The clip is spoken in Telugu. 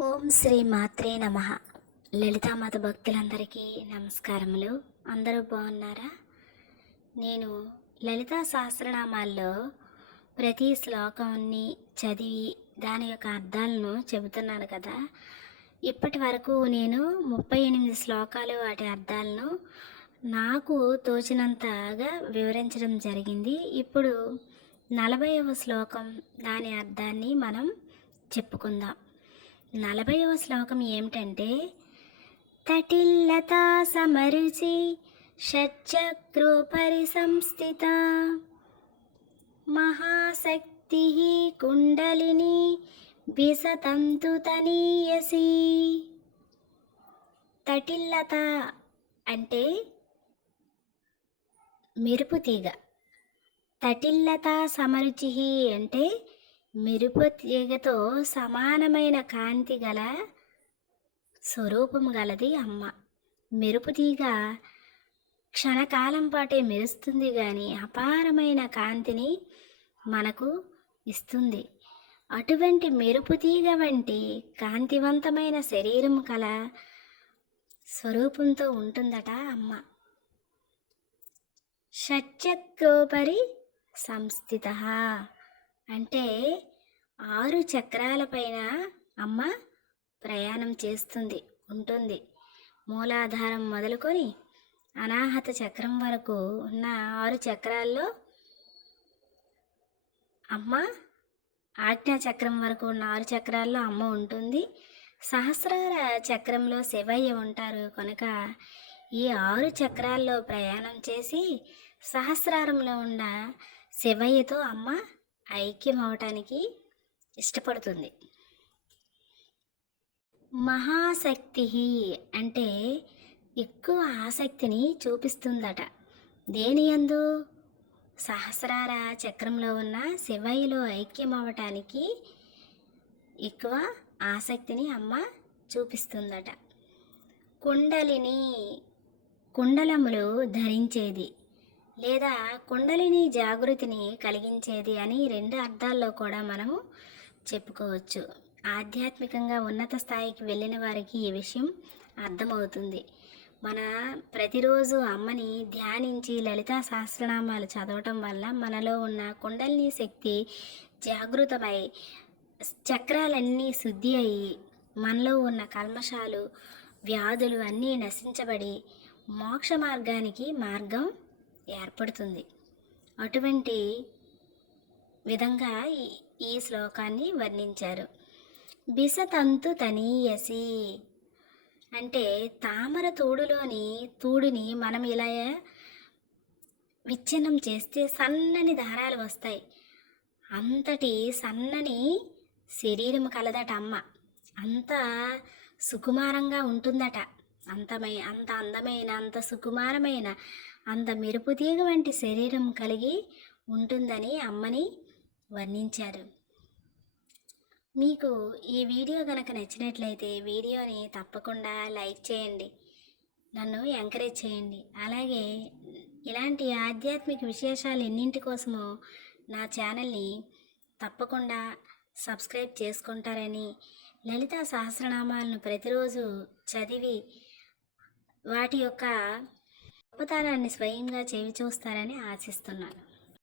ఓం శ్రీ మాత్రే నమ. లలితామాత భక్తులందరికీ నమస్కారములు. అందరూ బాగున్నారా? నేను లలితా సహస్రనామాల్లో ప్రతి శ్లోకాన్ని చదివి దాని యొక్క అర్థాలను చెబుతున్నాను కదా. ఇప్పటి వరకు నేను ముప్పై ఎనిమిది శ్లోకాలు వాటి అర్థాలను నాకు తోచినంతగా వివరించడం జరిగింది. ఇప్పుడు నలభైవ శ్లోకం దాని అర్థాన్ని మనం చెప్పుకుందాం. నలభైవ శ్లోకం ఏమిటంటే తటిల్లతా సమరుచి షట్చక్రోపరి సంస్థిత మహాశక్తి కుండలిని విసతంతు తనీయసి. తటిల్లత అంటే మెరుపు తీగ. తటిల్లత సమరుచి అంటే మెరుపు తీగతో సమానమైన కాంతి గల స్వరూపం గలది అమ్మ. మెరుపు తీగ క్షణకాలం పాటే మెరుస్తుంది కానీ అపారమైన కాంతిని మనకు ఇస్తుంది. అటువంటి మెరుపు తీగ వంటి కాంతివంతమైన శరీరం కల స్వరూపంతో ఉంటుందట అమ్మ. షట్చక్రోపరి సంస్థిత. అంటే ఆరు చక్రాలపైన అమ్మ ప్రయాణం చేస్తుంది ఉంటుంది. మూలాధారం మొదలుకొని అనాహత చక్రం వరకు ఉన్న ఆరు చక్రాల్లో అమ్మ ఆజ్ఞా చక్రం వరకు ఉన్న ఆరు చక్రాల్లో అమ్మ ఉంటుంది. సహస్రార చక్రంలో శివయ్య ఉంటారు కనుక ఈ ఆరు చక్రాల్లో ప్రయాణం చేసి సహస్రారంలో ఉన్న శివయ్యతో అమ్మ ఐక్యం అవటానికి ఇష్టపడుతుంది. మహాశక్తి అంటే ఎక్కువ ఆసక్తిని చూపిస్తుందట. దేని యందు? సహస్రార చక్రంలో ఉన్న శివయ్యలో ఐక్యం అవటానికి ఎక్కువ ఆసక్తిని అమ్మ చూపిస్తుందట. కుండలిని కుండలములు ధరించేది లేదా కుండలిని జాగృతిని కలిగించేది అని రెండు అర్థాల్లో కూడా మనము చెప్పుకోవచ్చు. ఆధ్యాత్మికంగా ఉన్నత స్థాయికి వెళ్ళిన వారికి ఈ విషయం అర్థమవుతుంది. మన ప్రతిరోజు అమ్మని ధ్యానించి లలితా సహస్రనామాలు చదవటం వల్ల మనలో ఉన్న కుండలిని శక్తి జాగృతమై చక్రాలన్నీ శుద్ధి అయ్యి మనలో ఉన్న కల్మషాలు వ్యాధులు అన్నీ నశించబడి మోక్ష మార్గానికి మార్గం ఏర్పడుతుంది. అటువంటి విధంగా ఈ ఈ శ్లోకాన్ని వర్ణించారు. బిసతంతు తనీయసి. అంటే తామర తూడులోని తూడుని మనం ఇలా విచ్ఛిన్నం చేస్తే సన్నని దారాలు వస్తాయి. అంతటి సన్నని శరీరం కలదట అమ్మ. అంత సుకుమారంగా ఉంటుందట. అంతమై అంత అందమైన అంత సుకుమారమైన అంత మెరుపు తీగ వంటి శరీరం కలిగి ఉంటుందని అమ్మని వర్ణించారు. మీకు ఈ వీడియో కనుక నచ్చినట్లయితే వీడియోని తప్పకుండా లైక్ చేయండి. నన్ను ఎంకరేజ్ చేయండి. అలాగే ఇలాంటి ఆధ్యాత్మిక విశేషాలు ఎన్నింటి కోసమో నా ఛానల్ని తప్పకుండా సబ్స్క్రైబ్ చేసుకుంటారని లలితా సహస్రనామాలను ప్రతిరోజు చదివి వాటి యొక్క గొప్పతనాన్ని స్వయంగా చేవి చూస్తారని ఆశిస్తున్నాను.